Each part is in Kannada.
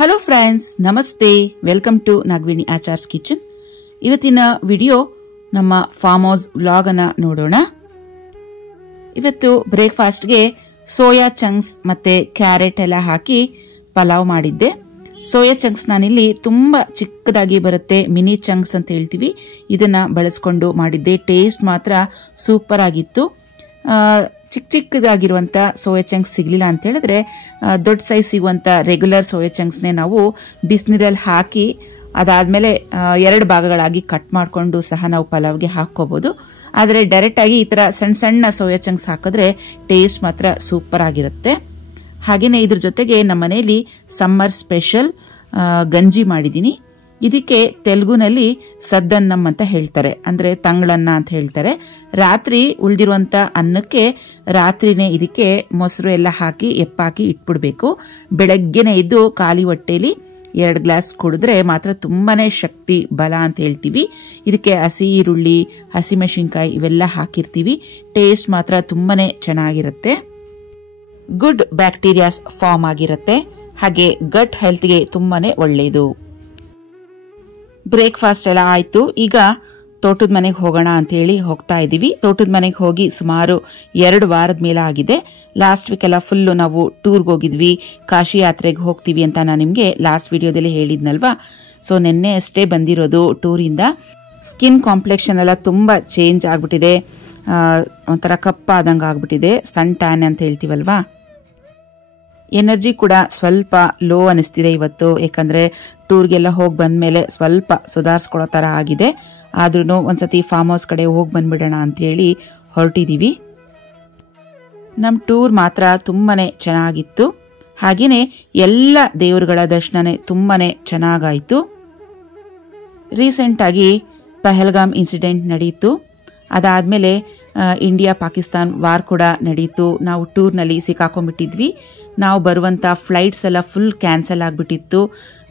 ಹಲೋ ಫ್ರೆಂಡ್ಸ್, ನಮಸ್ತೆ. Welcome to Nagaveni Achar's kitchen. ಇವತ್ತಿನ ವಿಡಿಯೋ ನಮ್ಮ ಫಾರ್ಮ್ ಹೌಸ್ ವ್ಲಾಗ್ ಅನ್ನ ನೋಡೋಣ. ಇವತ್ತು ಬ್ರೇಕ್ಫಾಸ್ಟ್ಗೆ ಸೋಯಾ ಚಂಕ್ಸ್ ಮತ್ತೆ ಕ್ಯಾರೆಟ್ ಎಲ್ಲ ಹಾಕಿ ಪಲಾವ್ ಮಾಡಿದ್ದೆ. ಸೋಯಾ ಚಂಕ್ಸ್ ನಾನಿಲ್ಲಿ ತುಂಬಾ ಚಿಕ್ಕದಾಗಿ ಬರುತ್ತೆ, ಮಿನಿ ಚಂಕ್ಸ್ ಅಂತ ಹೇಳ್ತೀವಿ, ಇದನ್ನ ಬಳಸ್ಕೊಂಡು ಮಾಡಿದ್ದೆ. ಟೇಸ್ಟ್ ಮಾತ್ರ ಸೂಪರ್ ಆಗಿತ್ತು. ಚಿಕ್ಕದಾಗಿರುವಂತ ಸೋಯಾ ಚಂಕ್ಸ್ ಸಿಗ್ಲಿಲ್ಲ ಅಂತ ಹೇಳಿದ್ರೆ ದೊಡ್ಡ ಸೈಜ್ ಸಿಗುವಂತ ರೆಗ್ಯುಲರ್ ಸೋಯಾ ಚಂಕ್ಸ್ನೇ ನಾವು ಬಿಸಿನೀರಲ್ಲಿ ಹಾಕಿ ಅದಾದ್ಮೇಲೆ 2 ಭಾಗಗಳಾಗಿ ಕಟ್ ಮಾಡಿಕೊಂಡು ಸಹ ನಾವು ಪಲಾವ್ಗೆ ಹಾಕೋಬಹುದು. ಆದರೆ ಡೈರೆಕ್ಟ್ ಆಗಿ ಈ ತರ ಸಣ್ಣ ಸಣ್ಣ ಸೋಯಾ ಚಂಕ್ಸ್ ಹಾಕಿದ್ರೆ ಟೇಸ್ಟ್ ಮಾತ್ರ ಸೂಪರ್ ಆಗಿರುತ್ತೆ. ಹಾಗೇನೆ ಇದ್ರ ಜೊತೆಗೆ ನಮ್ಮ ಮನೆಯಲ್ಲಿ ಸಮ್ಮರ್ ಸ್ಪೆಷಲ್ ಗಂಜಿ ಮಾಡಿದೀನಿ. ಇದಕ್ಕೆ ತೆಲುಗುನಲ್ಲಿ ಸದ್ದನ್ನಂ ಅಂತ ಹೇಳ್ತಾರೆ, ಅಂದ್ರೆ ತಂಗಳನ್ನ ಅಂತ ಹೇಳ್ತಾರೆ. ರಾತ್ರಿ ಉಳಿದಿರುವಂತ ಅನ್ನಕ್ಕೆ ರಾತ್ರಿನೇ ಇದಕ್ಕೆ ಮೊಸರು ಎಲ್ಲ ಹಾಕಿ ಎಪ್ಪಾಕಿ ಇಟ್ಬಿಡ್ಬೇಕು. ಬೆಳಗ್ಗೆನೆ ಇದ್ದು ಖಾಲಿ ಹೊಟ್ಟೆಲಿ 2 ಗ್ಲಾಸ್ ಕುಡಿದ್ರೆ ಮಾತ್ರ ತುಂಬಾನೇ ಶಕ್ತಿ ಬಲ ಅಂತ ಹೇಳ್ತೀವಿ. ಇದಕ್ಕೆ ಹಸಿ ಈರುಳ್ಳಿ, ಹಸಿಮೆಣಸಿನಕಾಯಿ ಇವೆಲ್ಲ ಹಾಕಿರ್ತೀವಿ. ಟೇಸ್ಟ್ ಮಾತ್ರ ತುಂಬಾನೇ ಚೆನ್ನಾಗಿರುತ್ತೆ. ಗುಡ್ ಬ್ಯಾಕ್ಟೀರಿಯಾಸ್ ಫಾರ್ಮ್ ಆಗಿರುತ್ತೆ. ಹಾಗೆ ಗಟ್ ಹೆಲ್ತ್ಗೆ ತುಂಬಾನೇ ಒಳ್ಳೆಯದು. ಬ್ರೇಕ್ಫಾಸ್ಟ್ ಎಲ್ಲ ಆಯ್ತು. ಈಗ ತೋಟದ ಮನೆಗೆ ಹೋಗೋಣ ಅಂತ ಹೇಳಿ ಹೋಗ್ತಾ ಇದೀವಿ. ತೋಟದ ಮನೆಗೆ ಹೋಗಿ ಸುಮಾರು 2 ವಾರದ ಮೇಲೆ ಆಗಿದೆ. ಲಾಸ್ಟ್ ವೀಕ್ ಎಲ್ಲ ಫುಲ್ ನಾವು ಟೂರ್ಗೆ ಹೋಗಿದ್ವಿ, ಕಾಶಿ ಯಾತ್ರೆಗೆ ಹೋಗ್ತೀವಿ ಅಂತ ನಾನು ನಿಮ್ಗೆ ಲಾಸ್ಟ್ ವಿಡಿಯೋದಲ್ಲಿ ಹೇಳಿದ್ನಲ್ವಾ. ಸೊ ನಿನ್ನೆ ಅಷ್ಟೇ ಬಂದಿರೋದು ಟೂರಿಂದ. ಸ್ಕಿನ್ ಕಾಂಪ್ಲೆಕ್ಷನ್ ಎಲ್ಲ ತುಂಬಾ ಚೇಂಜ್ ಆಗ್ಬಿಟ್ಟಿದೆ, ಒಂಥರ ಕಪ್ಪಾದಂಗ ಆಗ್ಬಿಟ್ಟಿದೆ, ಸನ್ ಟ್ಯಾನ್ ಅಂತ ಹೇಳ್ತೀವಲ್ವಾ. ಎನರ್ಜಿ ಕೂಡ ಸ್ವಲ್ಪ ಲೋ ಅನಿಸ್ತಿದೆ ಇವತ್ತು, ಯಾಕಂದ್ರೆ ಟೂರ್ಗೆಲ್ಲ ಹೋಗಿ ಬಂದ್ಮೇಲೆ ಸ್ವಲ್ಪ ಸುಧಾರಿಸ್ಕೊಳ್ಳೋ ತರ ಆಗಿದೆ. ಆದ್ರೂ ಒಂದ್ಸತಿ ಫಾರ್ಮ್ ಹೌಸ್ ಕಡೆ ಹೋಗಿ ಬಂದ್ಬಿಡೋಣ ಅಂತ ಹೇಳಿ ಹೊರಟಿದೀವಿ. ನಮ್ ಟೂರ್ ಮಾತ್ರ ತುಂಬಾನೇ ಚೆನ್ನಾಗಿತ್ತು. ಹಾಗೇನೆ ಎಲ್ಲ ದೇವರುಗಳ ದರ್ಶನನೇ ತುಂಬಾನೇ ಚೆನ್ನಾಗಾಯ್ತು. ರೀಸೆಂಟ್ ಆಗಿ ಪಹಲ್ಗಾಮ್ ಇನ್ಸಿಡೆಂಟ್ ನಡೀತು. ಅದಾದ್ಮೇಲೆ ಇಂಡಿಯಾ ಪಾಕಿಸ್ತಾನ್ ವಾರ್ ಕೂಡ ನಡೀತು. ನಾವು ಟೂರ್ನಲ್ಲಿ ಸಿಕ್ಕಾಕೊಂಡ್ಬಿಟ್ಟಿದ್ವಿ. ನಾವು ಬರುವಂತ ಫ್ಲೈಟ್ಸ್ ಎಲ್ಲ ಫುಲ್ ಕ್ಯಾನ್ಸಲ್ ಆಗ್ಬಿಟ್ಟಿತ್ತು.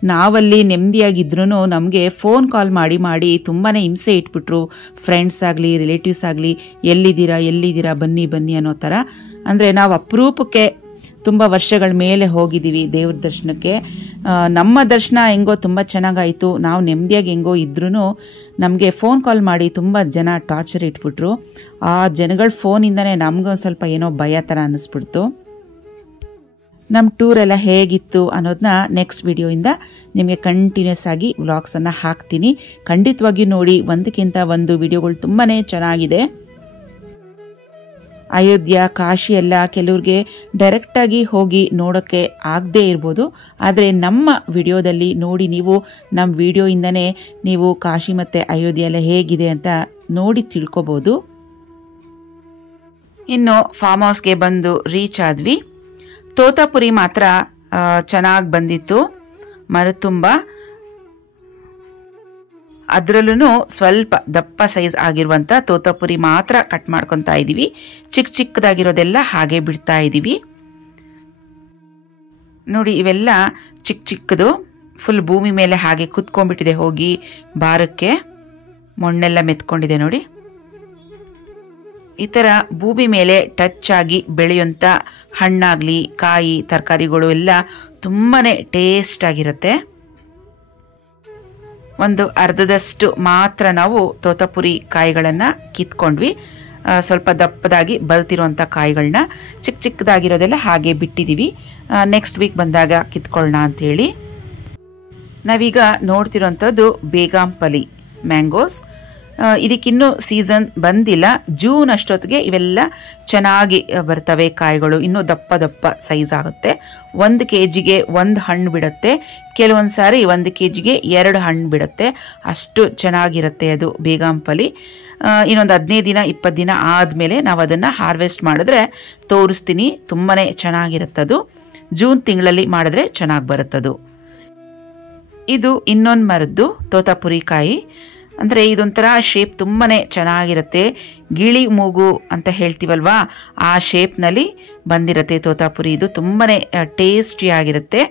ನಾವಲ್ಲಿ ನೆಮ್ಮದಿಯಾಗಿದ್ರು ನಮಗೆ ಫೋನ್ ಕಾಲ್ ಮಾಡಿ ಮಾಡಿ ತುಂಬಾನೇ ಹಿಂಸೆ ಇಟ್ಬಿಟ್ರು. ಫ್ರೆಂಡ್ಸ್ ಆಗಲಿ ರಿಲೇಟಿವ್ಸ್ ಆಗಲಿ, ಎಲ್ಲಿದ್ದೀರಾ ಬನ್ನಿ ಬನ್ನಿ ಅನ್ನೋ ತರ. ಅಂದ್ರೆ ನಾವು ಅಪರೂಪಕ್ಕೆ ತುಂಬಾ ವರ್ಷಗಳ ಮೇಲೆ ಹೋಗಿದ್ದೀವಿ ದೇವ್ರ ದರ್ಶನಕ್ಕೆ. ನಮ್ಮ ದರ್ಶನ ಹೆಂಗೋ ತುಂಬಾ ಚೆನ್ನಾಗಾಯ್ತು. ನಾವು ನೆಮ್ಮದಿಯಾಗಿ ಹೆಂಗೋ ಇದ್ರೂ ನಮಗೆ ಫೋನ್ ಕಾಲ್ ಮಾಡಿ ತುಂಬಾ ಜನ ಟಾರ್ಚರ್ ಇಟ್ಬಿಟ್ರು. ಆ ಜನಗಳ ಫೋನಿಂದಾನೇ ನಮ್ಗೊಂದು ಸ್ವಲ್ಪ ಏನೋ ಭಯ ತರ ಅನ್ನಿಸ್ಬಿಡ್ತು. ನಮ್ಮ ಟೂರ್ ಎಲ್ಲ ಹೇಗಿತ್ತು ಅನ್ನೋದನ್ನ ನೆಕ್ಸ್ಟ್ ವಿಡಿಯೋಯಿಂದ ನಿಮಗೆ ಕಂಟಿನ್ಯೂಸ್ ಆಗಿ ವ್ಲಾಗ್ಸ್ ಅನ್ನ ಹಾಕ್ತೀನಿ. ಖಂಡಿತವಾಗಿ ನೋಡಿ, ಒಂದಕ್ಕಿಂತ ಒಂದು ವಿಡಿಯೋಗಳು ತುಂಬಾನೇ ಚೆನ್ನಾಗಿದೆ. ಅಯೋಧ್ಯ, ಕಾಶಿ ಎಲ್ಲ ಕೆಲವ್ರಿಗೆ ಡೈರೆಕ್ಟ್ ಆಗಿ ಹೋಗಿ ನೋಡೋಕ್ಕೆ ಆಗದೆ ಇರ್ಬೋದು. ಆದರೆ ನಮ್ಮ ವಿಡಿಯೋದಲ್ಲಿ ನೋಡಿ ನೀವು ನಮ್ಮ ವಿಡಿಯೋಯಿಂದನೇ ನೀವು ಕಾಶಿ ಮತ್ತೆ ಅಯೋಧ್ಯ ಎಲ್ಲ ಹೇಗಿದೆ ಅಂತ ನೋಡಿ ತಿಳ್ಕೊಬಹುದು. ಇನ್ನು ಫಾರ್ಮ್ ಹೌಸ್ಗೆ ಬಂದು ರೀಚ್ ಆದ್ವಿ. ತೋತಾಪುರಿ ಮಾತ್ರ ಚೆನ್ನಾಗಿ ಬಂದಿತ್ತು, ಮರ ತುಂಬ. ಅದರಲ್ಲೂ ಸ್ವಲ್ಪ ದಪ್ಪ ಸೈಜ್ ಆಗಿರುವಂತ ತೋತಾಪುರಿ ಮಾತ್ರ ಕಟ್ ಮಾಡ್ಕೊತಾ ಇದೀವಿ. ಚಿಕ್ಕದಾಗಿರೋದೆಲ್ಲ ಹಾಗೆ ಬಿಡ್ತಾ ಇದೀವಿ. ನೋಡಿ, ಇವೆಲ್ಲ ಚಿಕ್ಕದು ಫುಲ್ ಭೂಮಿ ಮೇಲೆ ಹಾಗೆ ಕುತ್ಕೊಂಡ್ಬಿಟ್ಟಿದೆ. ಹೋಗಿ ಬಾರಕ್ಕೆ ಮಣ್ಣೆಲ್ಲ ಮೆತ್ಕೊಂಡಿದೆ ನೋಡಿ. ಈ ತರ ಭೂಮಿ ಮೇಲೆ ಟಚ್ ಆಗಿ ಬೆಳೆಯುವಂತ ಹಣ್ಣಾಗ್ಲಿ ಕಾಯಿ ತರಕಾರಿಗಳು ಎಲ್ಲ ತುಂಬಾನೇ ಟೇಸ್ಟ್ ಆಗಿರುತ್ತೆ. ಒಂದು ಅರ್ಧದಷ್ಟು ಮಾತ್ರ ನಾವು ತೋತಾಪುರಿ ಕಾಯಿಗಳನ್ನ ಕಿತ್ಕೊಂಡ್ವಿ. ಸ್ವಲ್ಪ ದಪ್ಪದಾಗಿ ಬಲ್ತಿರುವಂತ ಕಾಯಿಗಳನ್ನ ಚಿಕ್ಕದಾಗಿರೋದೆಲ್ಲ ಹಾಗೆ ಬಿಟ್ಟಿದೀವಿ. ನೆಕ್ಸ್ಟ್ ವೀಕ್ ಬಂದಾಗ ಕಿತ್ಕೊಳ್ಳೋಣ ಅಂತ ಹೇಳಿ. ನಾವೀಗ ನೋಡ್ತಿರೋಂಥದ್ದು ಬೇಗಂಪಲ್ಲಿ ಮ್ಯಾಂಗೋಸ್. ಇದಕ್ಕಿನ್ನೂ ಸೀಸನ್ ಬಂದಿಲ್ಲ. ಜೂನ್ ಅಷ್ಟೊತ್ತಿಗೆ ಇವೆಲ್ಲ ಚೆನ್ನಾಗಿ ಬರ್ತವೆ ಕಾಯಿಗಳು. ಇನ್ನೂ ದಪ್ಪ ಸೈಜ್ ಆಗುತ್ತೆ. 1 kgಗೆ 1 ಹಣ್ಣು ಬಿಡುತ್ತೆ. ಕೆಲವೊಂದು ಸಾರಿ 1 kgಗೆ 2 ಹಣ್ಣು ಬಿಡುತ್ತೆ. ಅಷ್ಟು ಚೆನ್ನಾಗಿರುತ್ತೆ ಅದು ಬೇಗಂಪಲ್ಲಿ. ಇನ್ನೊಂದು 15 ದಿನ 20 ದಿನ ಆದ್ಮೇಲೆ ನಾವು ಅದನ್ನ ಹಾರ್ವೆಸ್ಟ್ ಮಾಡಿದ್ರೆ ತೋರಿಸ್ತೀನಿ. ತುಂಬಾನೇ ಚೆನ್ನಾಗಿರುತ್ತದು. ಜೂನ್ ತಿಂಗಳಲ್ಲಿ ಮಾಡಿದ್ರೆ ಚೆನ್ನಾಗಿ ಬರುತ್ತದು. ಇದು ಇನ್ನೊಂದು ಮರದ್ದು ತೋತಾಪುರಿ ಕಾಯಿ. ಅಂದ್ರೆ ಇದೊಂಥರ ಶೇಪ್ ತುಂಬಾನೇ ಚೆನ್ನಾಗಿರುತ್ತೆ. ಗಿಳಿ ಮೂಗು ಅಂತ ಹೇಳ್ತೀವಲ್ವಾ, ಆ ಶೇಪ್ನಲ್ಲಿ ಬಂದಿರುತ್ತೆ ತೋತಾಪುರಿ. ಇದು ತುಂಬಾನೇ ಟೇಸ್ಟಿ ಆಗಿರುತ್ತೆ.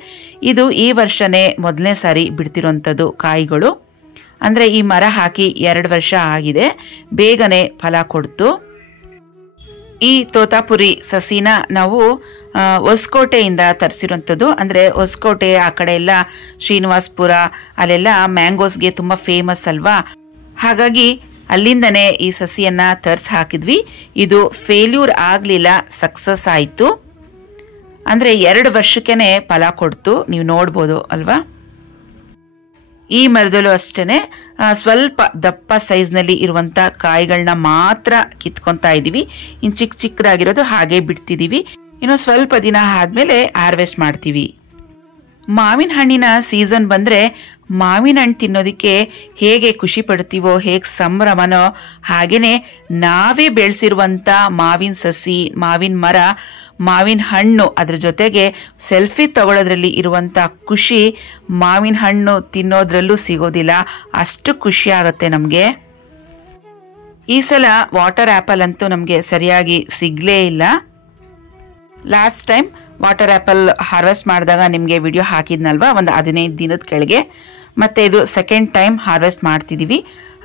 ಇದು ಈ ವರ್ಷನೇ ಮೊದಲನೇ ಸಾರಿ ಬಿಡ್ತಿರೋಂಥದ್ದು ಕಾಯಿಗಳು. ಅಂದ್ರೆ ಈ ಮರ ಹಾಕಿ 2 ವರ್ಷ ಆಗಿದೆ, ಬೇಗನೆ ಫಲ ಕೊಡ್ತು. ಈ ತೋತಾಪುರಿ ಸಸಿನ ನಾವು ಹೊಸಕೋಟೆಯಿಂದ ತರಿಸಿರುವಂಥದ್ದು. ಅಂದರೆ ಹೊಸಕೋಟೆ ಆ ಕಡೆ ಎಲ್ಲ ಶ್ರೀನಿವಾಸಪುರ ಅಲ್ಲೆಲ್ಲ ಮ್ಯಾಂಗೋಸ್ಗೆ ತುಂಬ ಫೇಮಸ್ ಅಲ್ವಾ. ಹಾಗಾಗಿ ಅಲ್ಲಿಂದನೇ ಈ ಸಸಿಯನ್ನ ತರಿಸಿ ಹಾಕಿದ್ವಿ. ಇದು ಫೇಲ್ಯೂರ್ ಆಗಲಿಲ್ಲ, ಸಕ್ಸಸ್ ಆಯಿತು. ಅಂದರೆ 2 ವರ್ಷಕ್ಕೇ ಫಲ ಕೊಡ್ತು, ನೀವು ನೋಡ್ಬೋದು ಅಲ್ವಾ. ಈ ಮರದಲ್ಲೂ ಅಷ್ಟೇ ಸ್ವಲ್ಪ ದಪ್ಪ ಸೈಜ್ನಲ್ಲಿ ಇರುವಂಥ ಕಾಯಿಗಳನ್ನ ಮಾತ್ರ ಕಿತ್ಕೊತಾ ಇದ್ದೀವಿ. ಇನ್ನು ಚಿಕ್ಕ ಚಿಕ್ಕದಾಗಿರೋದು ಹಾಗೆ ಬಿಡ್ತಿದ್ದೀವಿ. ಇನ್ನು ಸ್ವಲ್ಪ ದಿನ ಆದಮೇಲೆ ಹಾರ್ವೆಸ್ಟ್ ಮಾಡ್ತೀವಿ. ಮಾವಿನ ಹಣ್ಣಿನ ಸೀಸನ್ ಬಂದರೆ ಮಾವಿನ ಹಣ್ಣು ತಿನ್ನೋದಕ್ಕೆ ಹೇಗೆ ಖುಷಿ ಪಡ್ತೀವೋ, ಹೇಗೆ ಸಂಭ್ರಮನೋ, ಹಾಗೆಯೇ ನಾವೇ ಬೆಳೆಸಿರುವಂಥ ಮಾವಿನ ಸಸಿ, ಮಾವಿನ ಮರ, ಮಾವಿನ ಹಣ್ಣು, ಅದ್ರ ಜೊತೆಗೆ ಸೆಲ್ಫಿ ತಗೊಳ್ಳೋದ್ರಲ್ಲಿ ಇರುವಂಥ ಖುಷಿ ಮಾವಿನ ಹಣ್ಣು ತಿನ್ನೋದ್ರಲ್ಲೂ ಸಿಗೋದಿಲ್ಲ. ಅಷ್ಟು ಖುಷಿ ಆಗುತ್ತೆ ನಮಗೆ. ಈ ಸಲ ವಾಟರ್ ಆ್ಯಪಲ್ ಅಂತೂ ನಮಗೆ ಸರಿಯಾಗಿ ಸಿಗಲೇ ಇಲ್ಲ. Last time water apple harvest ಮಾಡಿದಾಗ ನಿಮಗೆ ವಿಡಿಯೋ ಹಾಕಿದ್ನಲ್ವಾ, ಒಂದು 15 ದಿನದ ಕೆಳಗೆ. ಮತ್ತು ಇದು ಸೆಕೆಂಡ್ ಟೈಮ್ ಹಾರ್ವೆಸ್ಟ್ ಮಾಡ್ತಿದ್ದೀವಿ.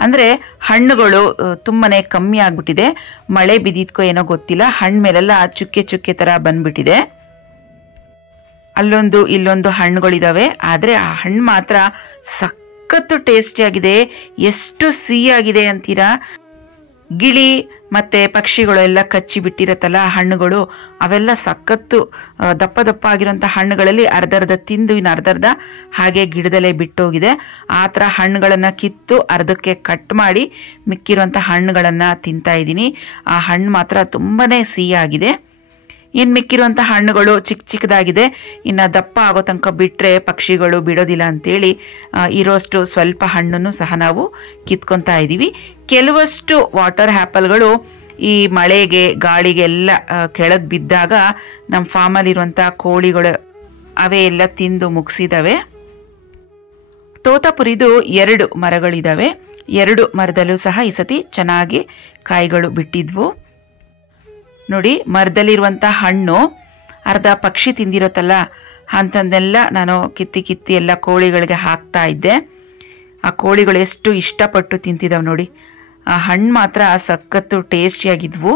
ಅಂದರೆ ಹಣ್ಣುಗಳು ತುಂಬಾ ಕಮ್ಮಿ ಆಗಿಬಿಟ್ಟಿದೆ. ಮಳೆ ಬಿದ್ದಿದ್ಕೋ ಏನೋ ಗೊತ್ತಿಲ್ಲ, ಹಣ್ಣು ಮೇಲೆಲ್ಲ ಚುಕ್ಕೆ ಚುಕ್ಕೆ ಥರ ಬಂದ್ಬಿಟ್ಟಿದೆ. ಅಲ್ಲೊಂದು ಇಲ್ಲೊಂದು ಹಣ್ಣುಗಳಿದ್ದಾವೆ. ಆದರೆ ಆ ಹಣ್ಣು ಮಾತ್ರ ಸಖತ್ತು ಟೇಸ್ಟಿಯಾಗಿದೆ. ಎಷ್ಟು ಸಿಹಿಯಾಗಿದೆ ಅಂತೀರಾ. ಗಿಳಿ ಮತ್ತು ಪಕ್ಷಿಗಳೆಲ್ಲ ಕಚ್ಚಿ ಬಿಟ್ಟಿರತ್ತಲ್ಲ ಹಣ್ಣುಗಳು, ಅವೆಲ್ಲ ಸಖತ್ತು ದಪ್ಪ ದಪ್ಪ ಆಗಿರೋಂಥ ಹಣ್ಣುಗಳಲ್ಲಿ ಅರ್ಧರ್ಧ ತಿಂದು ಇನ್ನು ಅರ್ಧರ್ಧ ಹಾಗೆ ಗಿಡದಲ್ಲೇ ಬಿಟ್ಟೋಗಿದೆ. ಆ ಥರ ಹಣ್ಣುಗಳನ್ನು ಕಿತ್ತು ಅರ್ಧಕ್ಕೆ ಕಟ್ ಮಾಡಿ ಮಿಕ್ಕಿರೋಂಥ ಹಣ್ಣುಗಳನ್ನು ತಿಂತಾ ಇದ್ದೀನಿ. ಆ ಹಣ್ಣು ಮಾತ್ರ ತುಂಬಾ ಸಿಹಿಯಾಗಿದೆ. ಇನ್ನು ಮಿಕ್ಕಿರುವಂಥ ಹಣ್ಣುಗಳು ಚಿಕ್ಕ ಚಿಕ್ಕದಾಗಿದೆ. ಇನ್ನು ದಪ್ಪ ಆಗೋ ತನಕ ಬಿಟ್ಟರೆ ಪಕ್ಷಿಗಳು ಬಿಡೋದಿಲ್ಲ ಅಂತೇಳಿ ಇರೋಷ್ಟು ಸ್ವಲ್ಪ ಹಣ್ಣನ್ನು ಸಹ ನಾವು ಕಿತ್ಕೊತಾ ಇದ್ದೀವಿ. ಕೆಲವಷ್ಟು ವಾಟರ್ ಆ್ಯಪಲ್ಗಳು ಈ ಮಳೆಗೆ ಗಾಳಿಗೆಲ್ಲ ಕೆಳಗೆ ಬಿದ್ದಾಗ ನಮ್ಮ ಫಾರ್ಮಲ್ಲಿರುವಂಥ ಕೋಳಿಗಳು ಅವೇ ಎಲ್ಲ ತಿಂದು ಮುಗಿಸಿದಾವೆ. ತೋತಾಪುರಿದು 2 ಮರಗಳಿದ್ದಾವೆ. 2 ಮರದಲ್ಲೂ ಸಹ ಈ ಸತಿ ಚೆನ್ನಾಗಿ ಕಾಯಿಗಳು ಬಿಟ್ಟಿದ್ವು. ನೋಡಿ, ಮರದಲ್ಲಿರುವಂಥ ಹಣ್ಣು ಅರ್ಧ ಪಕ್ಷಿ ತಿಂದಿರುತ್ತಲ್ಲ, ಅಂಥದ್ದೆಲ್ಲ ನಾನು ಕಿತ್ತಿ ಎಲ್ಲ ಕೋಳಿಗಳಿಗೆ ಹಾಕ್ತಾ ಇದ್ದೆ. ಆ ಕೋಳಿಗಳು ಎಷ್ಟು ಇಷ್ಟಪಟ್ಟು ತಿಂತಿದ್ದಾವೆ ನೋಡಿ. ಆ ಹಣ್ಣು ಮಾತ್ರ ಸಖತ್ತು ಟೇಸ್ಟಿಯಾಗಿದ್ವು.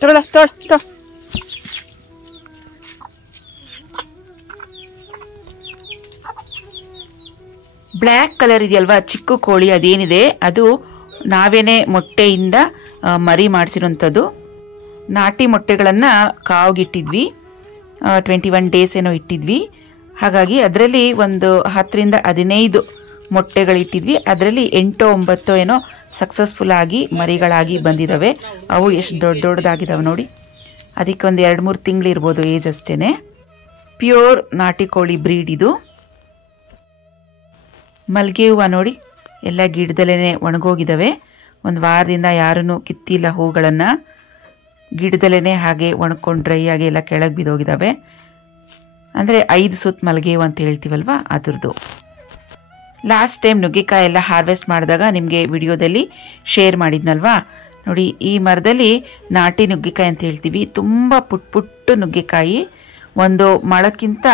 ತೊಳ ಬ್ಲ್ಯಾಕ್ ಕಲರ್ ಇದೆಯಲ್ವಾ ಚಿಕ್ಕ ಕೋಳಿ, ಅದೇನಿದೆ ಅದು ನಾವೇನೇ ಮೊಟ್ಟೆಯಿಂದ ಮರಿ ಮಾಡಿಸಿರೋಂಥದ್ದು. ನಾಟಿ ಮೊಟ್ಟೆಗಳನ್ನು ಕಾವ್ಗಿಟ್ಟಿದ್ವಿ, 21 ಡೇಸ್ ಏನೋ ಇಟ್ಟಿದ್ವಿ. ಹಾಗಾಗಿ ಅದರಲ್ಲಿ ಒಂದು 10 ರಿಂದ 15 ಮೊಟ್ಟೆಗಳಿಟ್ಟಿದ್ವಿ. ಅದರಲ್ಲಿ 8-9 ಏನೋ ಸಕ್ಸಸ್ಫುಲ್ ಆಗಿ ಮರಿಗಳಾಗಿ ಬಂದಿದ್ದಾವೆ. ಅವು ಎಷ್ಟು ದೊಡ್ಡದಾಗಿದ್ದಾವೆ ನೋಡಿ. ಅದಕ್ಕೆ ಒಂದು 2-3 ತಿಂಗಳು ಇರ್ಬೋದು ಏಜ್ ಅಷ್ಟೇ. ಪ್ಯೂರ್ ನಾಟಿ ಕೋಳಿ ಬ್ರೀಡ್ ಇದು. ಮಲ್ಲಿಗೆ ಹೂವು ನೋಡಿ, ಎಲ್ಲ ಗಿಡದಲ್ಲೇ ಒಣಗೋಗಿದ್ದಾವೆ. ಒಂದು ವಾರದಿಂದ ಯಾರೂ ಕಿತ್ತಿಲ್ಲ ಹೂಗಳನ್ನು. ಗಿಡದಲ್ಲೇ ಹಾಗೆ ಒಣಕೊಂಡು ಡ್ರೈ ಆಗಿ ಎಲ್ಲ ಕೆಳಗೆ ಬಿದ್ದೋಗಿದ್ದಾವೆ. ಅಂದರೆ 5 ಸುತ್ತು ಮಲ್ಲಿಗೆ ಹೂವು ಅಂತ ಹೇಳ್ತೀವಲ್ವ, ಅದ್ರದ್ದು. ಲಾಸ್ಟ್ ಟೈಮ್ ನುಗ್ಗೆಕಾಯಿ ಎಲ್ಲ ಹಾರ್ವೆಸ್ಟ್ ಮಾಡಿದಾಗ ನಿಮಗೆ ವಿಡಿಯೋದಲ್ಲಿ ಶೇರ್ ಮಾಡಿದ್ನಲ್ವಾ. ನೋಡಿ, ಈ ಮರದಲ್ಲಿ ನಾಟಿ ನುಗ್ಗೆಕಾಯಿ ಅಂತ ಹೇಳ್ತೀವಿ. ತುಂಬ ಪುಟ್ಟು ನುಗ್ಗೆಕಾಯಿ, ಒಂದು ಮೊಳಕ್ಕಿಂತ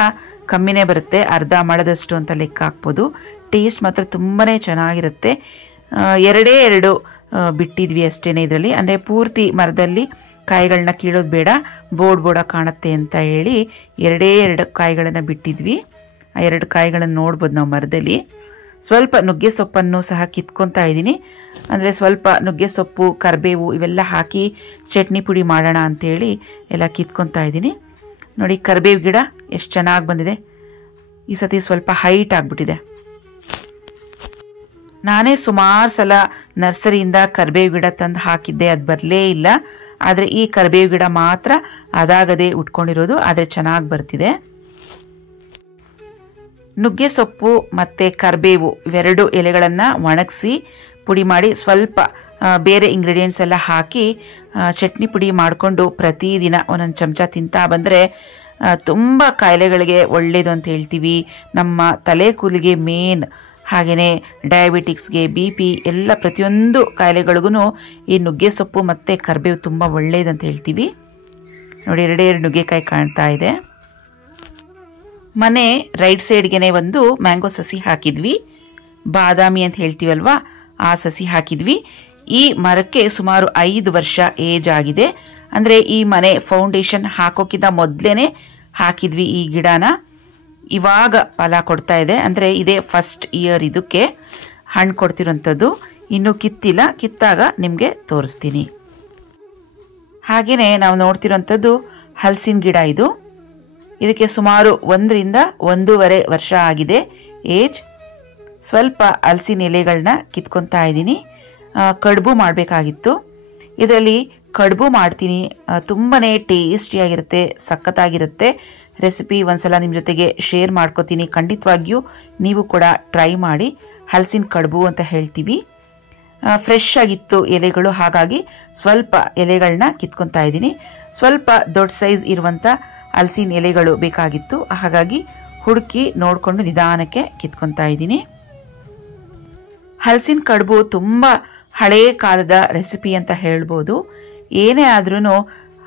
ಕಮ್ಮಿನೇ ಬರುತ್ತೆ, ಅರ್ಧ ಮೊಳದಷ್ಟು ಅಂತ ಲೆಕ್ಕ ಹಾಕ್ಬೋದು. ಟೇಸ್ಟ್ ಮಾತ್ರ ತುಂಬಾ ಚೆನ್ನಾಗಿರುತ್ತೆ. 2 ಬಿಟ್ಟಿದ್ವಿ ಅಷ್ಟೇ ಇದರಲ್ಲಿ. ಅಂದರೆ ಪೂರ್ತಿ ಮರದಲ್ಲಿ ಕಾಯಿಗಳನ್ನ ಕೀಳೋದು ಬೇಡ, ಬೋರ್ಡ್ ಕಾಣುತ್ತೆ ಅಂತ ಹೇಳಿ 2 ಕಾಯಿಗಳನ್ನು ಬಿಟ್ಟಿದ್ವಿ. ಆ 2 ಕಾಯಿಗಳನ್ನು ನೋಡ್ಬೋದು ನಾವು ಮರದಲ್ಲಿ. ಸ್ವಲ್ಪ ನುಗ್ಗೆ ಸೊಪ್ಪನ್ನು ಸಹ ಕಿತ್ಕೊತಾ ಇದ್ದೀನಿ. ಅಂದರೆ ಸ್ವಲ್ಪ ನುಗ್ಗೆ ಸೊಪ್ಪು, ಕರಿಬೇವು ಇವೆಲ್ಲ ಹಾಕಿ ಚಟ್ನಿ ಪುಡಿ ಮಾಡೋಣ ಅಂಥೇಳಿ ಎಲ್ಲ ಕಿತ್ಕೊತಾ ಇದ್ದೀನಿ. ನೋಡಿ, ಕರಿಬೇವು ಗಿಡ ಎಷ್ಟು ಚೆನ್ನಾಗಿ ಬಂದಿದೆ. ಈ ಸತಿ ಸ್ವಲ್ಪ ಹೈಟ್ ಆಗಿಬಿಟ್ಟಿದೆ. ನಾನೇ ಸುಮಾರು ಸಲ ನರ್ಸರಿಯಿಂದ ಕರಿಬೇವು ಗಿಡ ತಂದು ಹಾಕಿದ್ದೆ, ಅದು ಬರಲೇ ಇಲ್ಲ. ಆದರೆ ಈ ಕರಿಬೇವು ಗಿಡ ಮಾತ್ರ ಅದಾಗದೇ ಉಟ್ಕೊಂಡಿರೋದು, ಆದರೆ ಚೆನ್ನಾಗಿ ಬರ್ತಿದೆ. ನುಗ್ಗೆ ಸೊಪ್ಪು ಮತ್ತು ಕರಿಬೇವು ಇವೆರಡು ಎಲೆಗಳನ್ನು ಒಣಗಿಸಿ ಪುಡಿ ಮಾಡಿ ಸ್ವಲ್ಪ ಬೇರೆ ಇಂಗ್ರೀಡಿಯೆಂಟ್ಸ್ ಎಲ್ಲ ಹಾಕಿ ಚಟ್ನಿ ಪುಡಿ ಮಾಡಿಕೊಂಡು ಪ್ರತಿದಿನ ಒಂದೊಂದು ಚಮಚ ತಿಂತಾ ಬಂದರೆ ತುಂಬ ಕಾಯಿಲೆಗಳಿಗೆ ಒಳ್ಳೆಯದು ಅಂತ ಹೇಳ್ತೀವಿ. ನಮ್ಮ ತಲೆ ಕೂದಲಿಗೆ ಮೇನ್ ಹಾಗೆಯೇ ಡಯಾಬಿಟಿಕ್ಸ್ಗೆ, BP ಎಲ್ಲ ಪ್ರತಿಯೊಂದು ಕಾಯಿಲೆಗಳಿಗೂ ಈ ನುಗ್ಗೆ ಸೊಪ್ಪು ಮತ್ತು ಕರಿಬೇವು ತುಂಬ ಒಳ್ಳೆಯದಂತ ಹೇಳ್ತೀವಿ. ನೋಡಿ, ಎರಡೇ ನುಗ್ಗೆಕಾಯಿ ಕಾಣ್ತಾ ಇದೆ. ಮನೆ ರೈಟ್ ಸೈಡ್ಗೆ ಒಂದು ಮ್ಯಾಂಗೋ ಸಸಿ ಹಾಕಿದ್ವಿ, ಬಾದಾಮಿ ಅಂತ ಹೇಳ್ತೀವಲ್ವಾ, ಆ ಸಸಿ ಹಾಕಿದ್ವಿ. ಈ ಮರಕ್ಕೆ ಸುಮಾರು 5 ವರ್ಷ ಏಜ್ ಆಗಿದೆ. ಅಂದರೆ ಈ ಮನೆ ಫೌಂಡೇಶನ್ ಹಾಕೋಕ್ಕಿಂತ ಮೊದಲೇ ಹಾಕಿದ್ವಿ ಈ ಗಿಡನ. ಇವಾಗ ಫಲ ಕೊಡ್ತಾ ಇದೆ. ಅಂದರೆ ಇದೇ ಫಸ್ಟ್ ಇಯರ್ ಇದಕ್ಕೆ ಹಣ್ಣು ಕೊಡ್ತಿರೋಂಥದ್ದು. ಇನ್ನೂ ಕಿತ್ತಿಲ್ಲ, ಕಿತ್ತಾಗ ನಿಮಗೆ ತೋರಿಸ್ತೀನಿ. ಹಾಗೆಯೇ ನಾವು ನೋಡ್ತಿರೋಂಥದ್ದು ಹಲಸಿನ ಗಿಡ. ಇದಕ್ಕೆ ಸುಮಾರು 1 ರಿಂದ 1.5 ವರ್ಷ ಆಗಿದೆ ಏಜ್. ಸ್ವಲ್ಪ ಹಲಸಿನ ಎಲೆಗಳನ್ನ ಕಿತ್ಕೊತಾ ಇದ್ದೀನಿ. ಕಡುಬು ಮಾಡಬೇಕಾಗಿತ್ತು. ಇದರಲ್ಲಿ ಕಡುಬು ಮಾಡ್ತೀನಿ. ತುಂಬಾ ಟೇಸ್ಟಿಯಾಗಿರುತ್ತೆ, ಸಖತ್ತಾಗಿರುತ್ತೆ. ರೆಸಿಪಿ ಒಂದ್ಸಲ ನಿಮ್ಮ ಜೊತೆಗೆ ಶೇರ್ ಮಾಡ್ಕೋತೀನಿ. ಖಂಡಿತವಾಗಿಯೂ ನೀವು ಕೂಡ ಟ್ರೈ ಮಾಡಿ. ಹಲಸಿನ ಕಡುಬು ಅಂತ ಹೇಳ್ತೀವಿ. ಫ್ರೆಶ್ ಆಗಿತ್ತು ಎಲೆಗಳು, ಹಾಗಾಗಿ ಸ್ವಲ್ಪ ಎಲೆಗಳನ್ನ ಕಿತ್ಕೊತಾ ಇದ್ದೀನಿ. ಸ್ವಲ್ಪ ದೊಡ್ಡ ಸೈಜ್ ಇರುವಂಥ ಹಲಸಿನ ಎಲೆಗಳು ಬೇಕಾಗಿತ್ತು, ಹಾಗಾಗಿ ಹುಡುಕಿ ನೋಡಿಕೊಂಡು ನಿಧಾನಕ್ಕೆ ಕಿತ್ಕೊತಾ ಇದ್ದೀನಿ. ಹಲಸಿನ ಕಡುಬು ತುಂಬ ಹಳೆಯ ಕಾಲದ ರೆಸಿಪಿ ಅಂತ ಹೇಳ್ಬೋದು. ಏನೇ ಆದ್ರೂ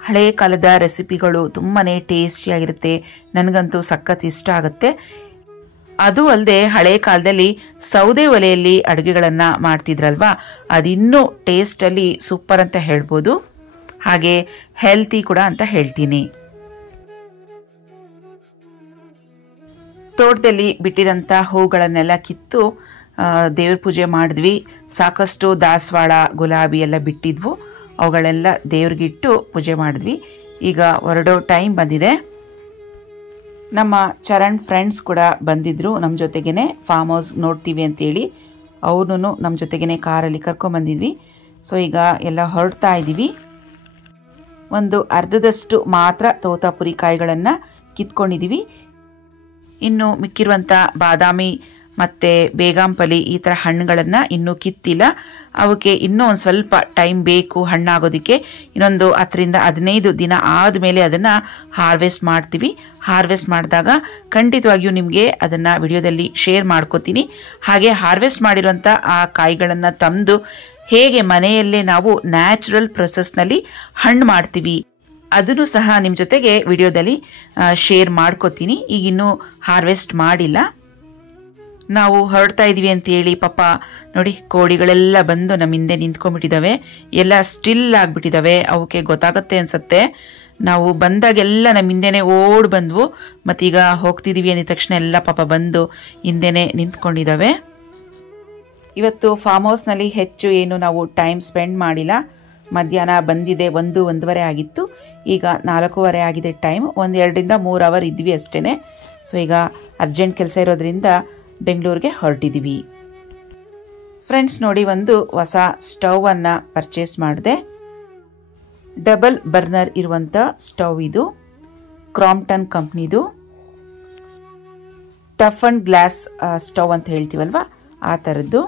ಹಳೆಯ ಕಾಲದ ರೆಸಿಪಿಗಳು ತುಂಬಾ ಟೇಸ್ಟಿಯಾಗಿರುತ್ತೆ. ನನಗಂತೂ ಸಖತ್ ಇಷ್ಟ ಆಗುತ್ತೆ. ಅದು ಅಲ್ಲದೆ ಹಳೆ ಕಾಲದಲ್ಲಿ ಸೌದೆ ಒಲೆಯಲ್ಲಿ ಅಡುಗೆಗಳನ್ನು ಮಾಡ್ತಿದ್ರಲ್ವಾ, ಅದಿನ್ನೂ ಟೇಸ್ಟಲ್ಲಿ ಸೂಪರ್ ಅಂತ ಹೇಳ್ಬೋದು. ಹಾಗೆ ಹೆಲ್ತಿ ಕೂಡ ಅಂತ ಹೇಳ್ತೀನಿ. ತೋಟದಲ್ಲಿ ಬಿಟ್ಟಿದಂಥ ಹೂಗಳನ್ನೆಲ್ಲ ಕಿತ್ತು ದೇವ್ರ ಪೂಜೆ ಮಾಡಿದ್ವಿ. ಸಾಕಷ್ಟು ದಾಸವಾಳ, ಗುಲಾಬಿ ಎಲ್ಲ ಬಿಟ್ಟಿದ್ವು. ಅವುಗಳೆಲ್ಲ ದೇವ್ರಿಗಿಟ್ಟು ಪೂಜೆ ಮಾಡಿದ್ವಿ. ಈಗ ಹೊರಡೋ ಟೈಮ್ ಬಂದಿದೆ. ನಮ್ಮ ಚರಣ್ ಫ್ರೆಂಡ್ಸ್ ಕೂಡ ಬಂದಿದ್ದರು ನಮ್ಮ ಜೊತೆಗೇ. ಫಾರ್ಮ್ ಹೌಸ್ ನೋಡ್ತೀವಿ ಅಂತೇಳಿ ಅವ್ರನ್ನೂ ನಮ್ಮ ಜೊತೆಗೇ ಕಾರಲ್ಲಿ ಕರ್ಕೊಂಬಂದಿದ್ವಿ. ಸೊ ಈಗ ಎಲ್ಲ ಹೊರಡ್ತಾ ಇದ್ದೀವಿ. ಒಂದು ಅರ್ಧದಷ್ಟು ಮಾತ್ರ ತೋತಾಪುರಿ ಕಾಯಿಗಳನ್ನು ಕಿತ್ಕೊಂಡಿದ್ದೀವಿ. ಇನ್ನು ಮಿಕ್ಕಿರುವಂಥ ಬಾದಾಮಿ ಮತ್ತು ಬೇಗಂಪಲಿ ಈ ಥರ ಹಣ್ಣುಗಳನ್ನು ಇನ್ನೂ ಕಿತ್ತಿಲ್ಲ. ಅವಕ್ಕೆ ಇನ್ನೂ ಒಂದು ಸ್ವಲ್ಪ ಟೈಮ್ ಬೇಕು ಹಣ್ಣಾಗೋದಕ್ಕೆ. ಇನ್ನೊಂದು 10 ರಿಂದ 15 ದಿನ ಆದಮೇಲೆ ಅದನ್ನು ಹಾರ್ವೆಸ್ಟ್ ಮಾಡ್ತೀವಿ. ಹಾರ್ವೆಸ್ಟ್ ಮಾಡಿದಾಗ ಖಂಡಿತವಾಗಿಯೂ ನಿಮಗೆ ಅದನ್ನು ವಿಡಿಯೋದಲ್ಲಿ ಶೇರ್ ಮಾಡ್ಕೋತೀನಿ. ಹಾಗೆ ಹಾರ್ವೆಸ್ಟ್ ಮಾಡಿರುವಂಥ ಆ ಕಾಯಿಗಳನ್ನು ತಂದು ಹೇಗೆ ಮನೆಯಲ್ಲೇ ನಾವು ನ್ಯಾಚುರಲ್ ಪ್ರೊಸೆಸ್ನಲ್ಲಿ ಹಣ್ಣು ಮಾಡ್ತೀವಿ ಅದನ್ನು ಸಹ ನಿಮ್ಮ ಜೊತೆಗೆ ವಿಡಿಯೋದಲ್ಲಿ ಶೇರ್ ಮಾಡ್ಕೋತೀನಿ. ಈಗಿನ್ನೂ ಹಾರ್ವೆಸ್ಟ್ ಮಾಡಿಲ್ಲ. ನಾವು ಹೊರಡ್ತಾ ಇದ್ದೀವಿ ಅಂತೇಳಿ ಪಾಪ ನೋಡಿ, ಕೋಳಿಗಳೆಲ್ಲ ಬಂದು ನಮ್ಮ ಹಿಂದೆ ನಿಂತ್ಕೊಂಡ್ಬಿಟ್ಟಿದ್ದಾವೆ. ಎಲ್ಲ ಸ್ಟಿಲ್ ಆಗಿಬಿಟ್ಟಿದ್ದಾವೆ. ಅವಕ್ಕೆ ಗೊತ್ತಾಗುತ್ತೆ ಅನ್ಸುತ್ತೆ. ನಾವು ಬಂದಾಗೆಲ್ಲ ನಮ್ಮ ಹಿಂದೆನೇ ಓಡ್ ಬಂದ್ವು. ಮತ್ತೀಗ ಹೋಗ್ತಿದ್ದೀವಿ ಅಂದ ತಕ್ಷಣ ಎಲ್ಲ ಪಾಪ ಬಂದು ಹಿಂದೆನೇ ನಿಂತ್ಕೊಂಡಿದ್ದಾವೆ. ಇವತ್ತು ಫಾರ್ಮ್ ಹೌಸ್ನಲ್ಲಿ ಹೆಚ್ಚು ಏನು ನಾವು ಟೈಮ್ ಸ್ಪೆಂಡ್ ಮಾಡಿಲ್ಲ. ಮಧ್ಯಾಹ್ನ ಬಂದಿದೆ 1-1:15 ಆಗಿತ್ತು. ಈಗ 4:15 ಆಗಿದೆ ಟೈಮ್. 1-2 ರಿಂದ 3 ಅವರ್ ಇದ್ವಿ ಅಷ್ಟೇ. ಸೊ ಈಗ ಅರ್ಜೆಂಟ್ ಕೆಲಸ ಇರೋದ್ರಿಂದ ಬೆಂಗಳೂರಿಗೆ ಹೊರಟಿದ್ದೀವಿ. ಫ್ರೆಂಡ್ಸ್ ನೋಡಿ, ಒಂದು ಹೊಸ ಸ್ಟವ್ ಅನ್ನು ಪರ್ಚೇಸ್ ಮಾಡಿದೆ. ಡಬಲ್ ಬರ್ನರ್ ಇರುವಂಥ ಸ್ಟವ್ ಇದು. ಕ್ರಾಂಪ್ಟನ್ ಕಂಪ್ನಿದು ಟಫ್ ಅಂಡ್ ಗ್ಲಾಸ್ ಸ್ಟವ್ ಅಂತ ಹೇಳ್ತೀವಲ್ವ, ಆ ಥರದ್ದು.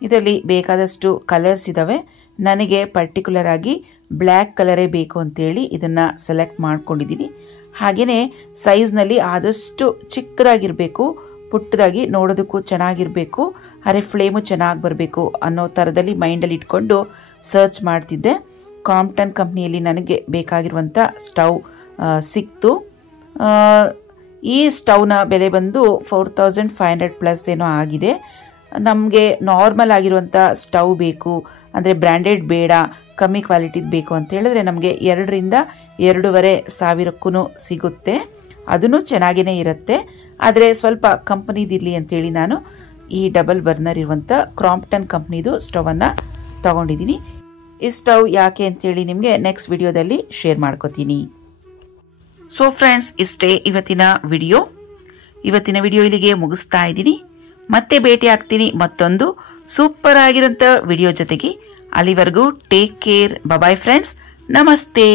ಇದರಲ್ಲಿ ಬೇಕಾದಷ್ಟು ಕಲರ್ಸ್ ಇದ್ದಾವೆ. ನನಗೆ ಪರ್ಟಿಕ್ಯುಲರ್ ಆಗಿ ಬ್ಲ್ಯಾಕ್ ಕಲರೇ ಬೇಕು ಅಂತೇಳಿ ಇದನ್ನು ಸೆಲೆಕ್ಟ್ ಮಾಡ್ಕೊಂಡಿದ್ದೀನಿ. ಹಾಗೆಯೇ ಸೈಜ್ನಲ್ಲಿ ಆದಷ್ಟು ಚಿಕ್ಕದಾಗಿರಬೇಕು, ಪುಟ್ಟದಾಗಿ, ನೋಡೋದಕ್ಕೂ ಚೆನ್ನಾಗಿರಬೇಕು, ಅರೆ ಫ್ಲೇಮು ಚೆನ್ನಾಗಿ ಬರಬೇಕು ಅನ್ನೋ ಥರದಲ್ಲಿ ಮೈಂಡಲ್ಲಿ ಇಟ್ಕೊಂಡು ಸರ್ಚ್ ಮಾಡ್ತಿದ್ದೆ. ಕ್ರಾಂಪ್ಟನ್ ಕಂಪ್ನಿಯಲ್ಲಿ ನನಗೆ ಬೇಕಾಗಿರುವಂಥ ಸ್ಟವ್ ಸಿಕ್ತು. ಈ ಸ್ಟವ್ನ ಬೆಲೆ ಬಂದು 4500+ ಏನೋ ಆಗಿದೆ. ನಮಗೆ ನಾರ್ಮಲ್ ಆಗಿರುವಂಥ ಸ್ಟವ್ ಬೇಕು ಅಂದರೆ ಬ್ರ್ಯಾಂಡೆಡ್ ಬೇಡ, ಕಮ್ಮಿ ಕ್ವಾಲಿಟಿದು ಬೇಕು ಅಂತ ಹೇಳಿದ್ರೆ ನಮಗೆ 2 ರಿಂದ 2,500 ಸಿಗುತ್ತೆ. ಅದೂ ಚೆನ್ನಾಗೇ ಇರುತ್ತೆ. ಆದರೆ ಸ್ವಲ್ಪ ಕಂಪನಿದಿರಲಿ ಅಂತೇಳಿ ನಾನು ಈ ಡಬಲ್ ಬರ್ನರ್ ಇರುವಂಥ ಕ್ರಾಂಪ್ಟನ್ ಕಂಪ್ನಿದು ಸ್ಟವನ್ನು ತೊಗೊಂಡಿದ್ದೀನಿ. ಈ ಸ್ಟವ್ ಯಾಕೆ ಅಂತೇಳಿ ನಿಮಗೆ ನೆಕ್ಸ್ಟ್ ವಿಡಿಯೋದಲ್ಲಿ ಶೇರ್ ಮಾಡ್ಕೋತೀನಿ. ಸೊ ಫ್ರೆಂಡ್ಸ್, ಇಷ್ಟೇ ಇವತ್ತಿನ ವಿಡಿಯೋ ಇಲ್ಲಿಗೆ ಮುಗಿಸ್ತಾ ಇದ್ದೀನಿ. ಮತ್ತೆ ಭೇಟಿ ಆಗ್ತೀನಿ ಮತ್ತೊಂದು ಸೂಪರ್ ಆಗಿರೋಂಥ ವಿಡಿಯೋ ಜೊತೆಗೆ. ಅಲ್ಲಿವರೆಗೂ ಟೇಕ್ ಕೇರ್. ಬಾಯ್ ಫ್ರೆಂಡ್ಸ್, ನಮಸ್ತೆ.